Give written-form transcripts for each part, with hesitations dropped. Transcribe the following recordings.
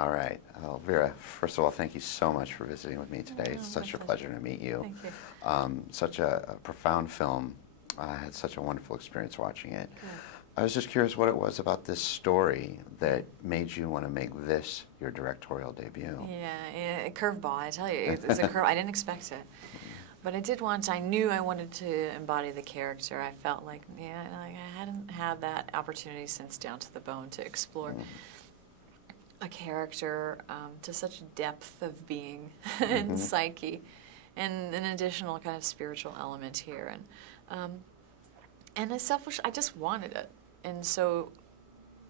All right. Well, Vera, first of all, thank you so much for visiting with me today. It's Oh, such a my pleasure to meet you. Thank you. Such a profound film. I had such a wonderful experience watching it. Good. I was just curious what it was about this story that made you want to make this your directorial debut. Yeah, a curveball, I tell you. It's a curve. I didn't expect it. But I did want to, I knew I wanted to embody the character. I felt like, yeah, like I hadn't had that opportunity since Down to the Bone to explore a character to such depth of being and psyche, and an additional kind of spiritual element here. And as selfish, I just wanted it. And so,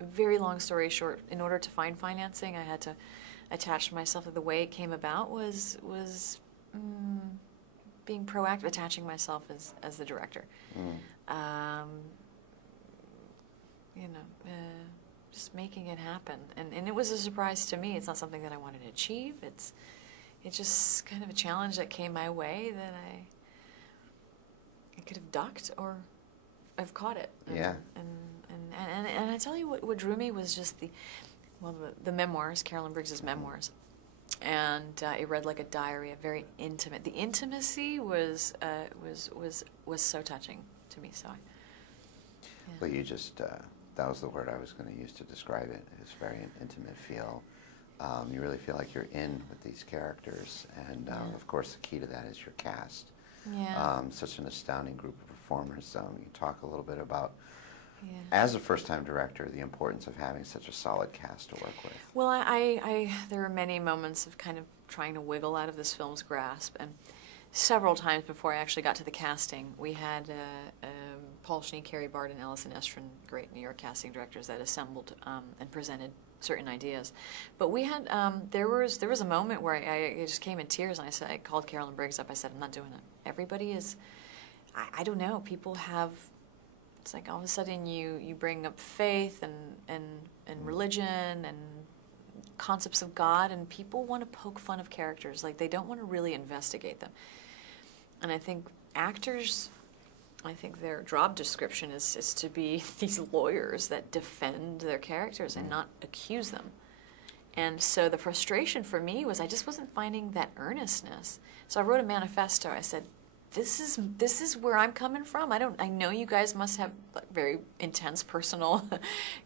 very long story short, in order to find financing, I had to attach myself. The way it came about was being proactive, attaching myself as the director. You know, just making it happen. And it was a surprise to me. It's not something that I wanted to achieve. It's just kind of a challenge that came my way that I could have ducked or I've caught it. Yeah. And I tell you what drew me was just the memoirs, Carolyn Briggs's memoirs. And it read like a diary, a very intimate. The intimacy was so touching to me. So, yeah. Well, you just, that was the word I was going to use to describe it. It's very an intimate feel. You really feel like you're in with these characters. And, of course, the key to that is your cast. Yeah. Such an astounding group of performers. You talk a little bit about, as a first-time director, the importance of having such a solid cast to work with. Well, there were many moments of kind of trying to wiggle out of this film's grasp, and several times before I actually got to the casting, we had Paul Schnee, Carrie Bard, and Ellison Estrin, great New York casting directors, that assembled and presented certain ideas. But we had there was a moment where I just came in tears, and I called Carolyn Briggs up. I said, I'm not doing it. Everybody is, I don't know. People have. It's like all of a sudden you bring up faith and religion and concepts of God, and people want to poke fun of characters. Like, they don't want to really investigate them. And I think actors, I think their job description is to be these lawyers that defend their characters and not accuse them. And so the frustration for me was I just wasn't finding that earnestness. So I wrote a manifesto. I said, this is where I'm coming from. I know you guys must have very intense personal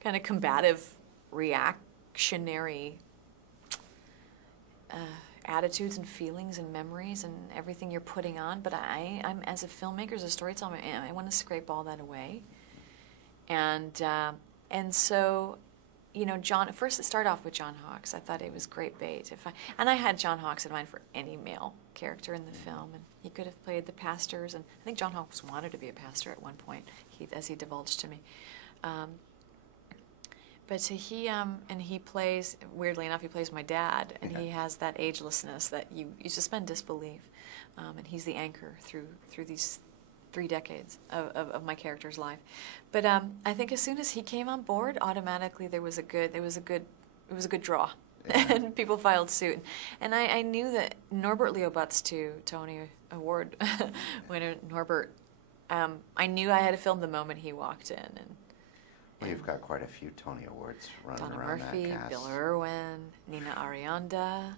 kind of combative reactionary attitudes and feelings and memories and everything you're putting on, but I'm as a filmmaker, as a storyteller, I want to scrape all that away. And so, you know, first it started off with John Hawkes. I thought it was great bait. And I had John Hawkes in mind for any male character in the film, and he could have played the pastors, and I think John Hawkes wanted to be a pastor at one point, as he divulged to me. But he plays, weirdly enough, he plays my dad, and he has that agelessness that you suspend disbelief, and he's the anchor through these 3 decades of my character's life. But I think as soon as he came on board, automatically it was a good draw. And people filed suit. And I knew that Norbert Leo Butz, too, Tony Award winner Norbert, I knew I had to film the moment he walked in. Well, you've got quite a few Tony Awards running Donna around Murphy, that cast. Bill Irwin, Nina Arianda.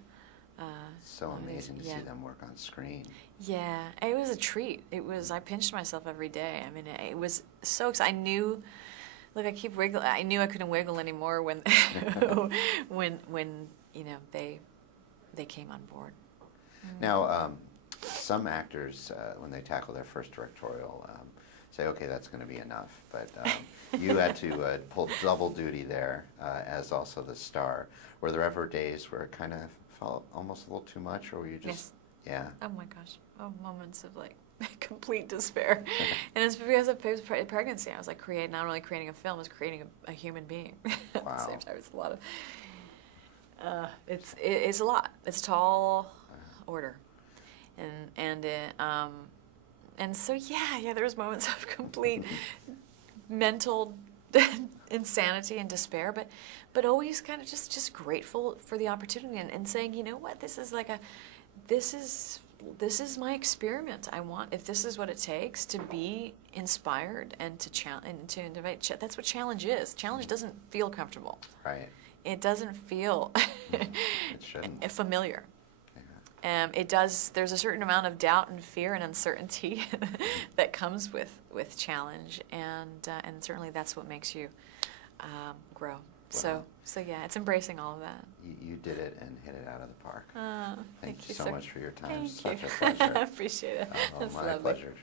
So amazing to see them work on screen. Yeah, it was a treat. I pinched myself every day. I mean, it was so exciting. I knew, look, I keep wiggling. I knew I couldn't wiggle anymore when, when you know, they came on board. Now, some actors, when they tackle their first directorial, say, okay, that's going to be enough. But you had to pull double duty there as also the star. Were there ever days where it kind of felt almost a little too much, or were you just, yeah? Oh my gosh, Moments of like complete despair. And it's because of pregnancy. I was like not only creating a film, I was creating a human being. At the same time, it's a lot of, it's a lot. It's a tall order. And so yeah, there was moments of complete mental insanity and despair, but always kind of just grateful for the opportunity and saying, you know what, this is my experiment. If this is what it takes to be inspired and to challenge and to invite, that's what challenge is. Challenge doesn't feel comfortable. Right. it doesn't feel It shouldn't. familiar. Yeah. It does. There's a certain amount of doubt and fear and uncertainty that comes with challenge, and certainly that's what makes you grow. Wow. So yeah, it's embracing all of that. You did it and hit it out of the park. Thank you so much for your time. Thank Such you. a pleasure. I appreciate it. Oh, That's my lovely. pleasure.